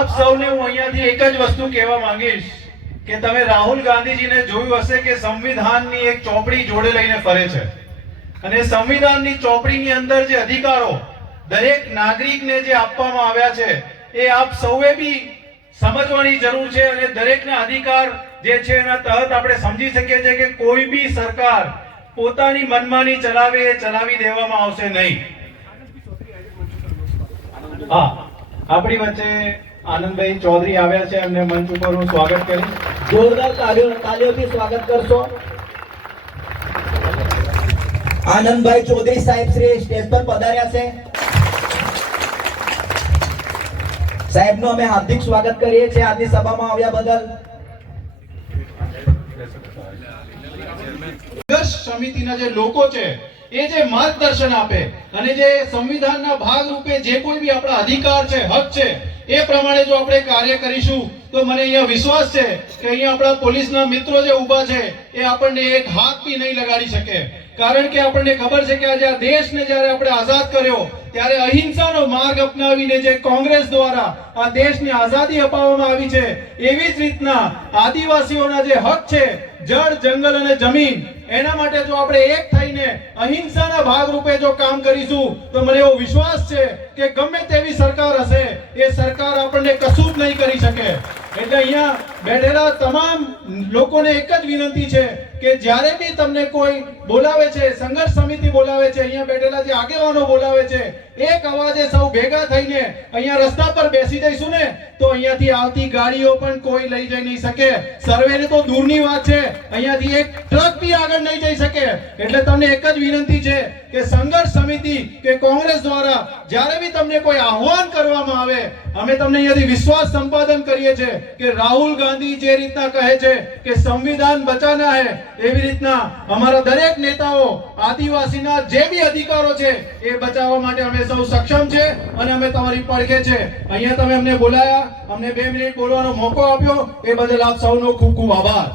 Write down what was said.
આપ સૌને હું અહીંયાથી એક જ વસ્તુ કહેવા માંગીશ કે તમે રાહુલ ગાંધીજીને જોયું હશે કે સંવિધાનની એક ચોપડી જોડે લઈને ફરે છે અને સંવિધાનની ચોપડીની અંદર જે અધિકારો દરેક નાગરિકને જે આપવામાં આવ્યા છે એ આપ સૌએ બી સમજવાની જરૂર છે અને દરેકના અધિકાર જે છે એના તહત આપણે સમજી શકીએ છીએ કે કોઈ બી સરકાર પોતાની મનમાની ચલાવે એ ચલાવી દેવામાં આવશે નહીં. હા, આપણી વચ્ચે આનંદભાઈ ચૌધરી આવ્યા છે, એમને મંચ ઉપર હું સ્વાગત કરીશ. જોરદાર તાળીઓથી સ્વાગત કરશો. આનંદભાઈ ચૌધરી સાહેબ શ્રી સ્ટેજ પર પધાર્યા છે. સાહેબનું અમે હાર્દિક સ્વાગત કરીએ છીએ આજની સભામાં આવ્યા બદલ. સમિતિના જે લોકો છે એ જે માર્ગદર્શન આપે અને જે સંવિધાનના ભાગ રૂપે જે કોઈ બી આપણા અધિકાર છે, હક છે, એ પ્રમાણે જો આપણે કાર્ય કરીશું તો મને અહીંયા વિશ્વાસ છે કે અહીંયા આપણા પોલીસના મિત્રો જે ઊભા છે એ આપણને એક હાથ બી નહીં લગાડી શકે. કારણ કે આપણને ખબર છે કે આજે આ દેશને જ્યારે આપણે આઝાદ કર્યો ત્યારે અહિંસાનો માર્ગ અપનાવીને જે કોંગ્રેસ દ્વારા આ દેશની આઝાદી અપાવવામાં આવી છે, એવી જ રીતના આદિવાસીઓના જે હક છે જળ, જંગલ અને જમીન, એના માટે જો આપણે એક થઈને અહિંસાના ભાગરૂપે જો કામ કરીશું તો મને એવો વિશ્વાસ છે કે ગમે તેવી સરકાર હશે એ સરકાર આપણને કશું જ નહીં કરી શકે. એટલે અહીંયા બેઠેલા તમામ લોકોને એક જ વિનંતી છે કે જ્યારે બી તમને કોઈ બોલાવે છે, સંઘર્ષ સમિતિ બોલાવે છે, અહીંયા બેઠેલા જે આગેવાનો બોલાવે છે, એક અવાજે સૌ ભેગા થઈને અહીંયા રસ્તા પર બેસી જઈશું ને તો અહીંયાથી આવતી ગાડીઓ પણ કોઈ લઈ જઈ નહીં શકે. સર્વેને તો દૂરની વાત છે, અહીંયાથી એક ટ્રક બી આગળ નહીં જઈ શકે. એટલે તમને એક જ વિનંતી છે કે સંઘર્ષ સમિતિ કે કોંગ્રેસ દ્વારા જ્યારે બી તમને કોઈ આહ્વાન કરવામાં આવે, અમે તમને અહીંયાથી વિશ્વાસ સંપાદન કરીએ છીએ કે રાહુલ ગાંધી જે રીતના કહે છે કે સંવિધાન બચાના હે, એવી રીતના અમારા દરેક નેતાઓ આદિવાસીના જે બી અધિકારો છે એ બચાવવા માટે અમે સૌ સક્ષમ છે અને અમે તમારી પડખે છે. અહીંયા તમે અમને બોલાયા, અમને 2 મિનિટ બોલવાનો મોકો આપ્યો, એ બદલ આપ સૌનો ખૂબ ખૂબ આભાર.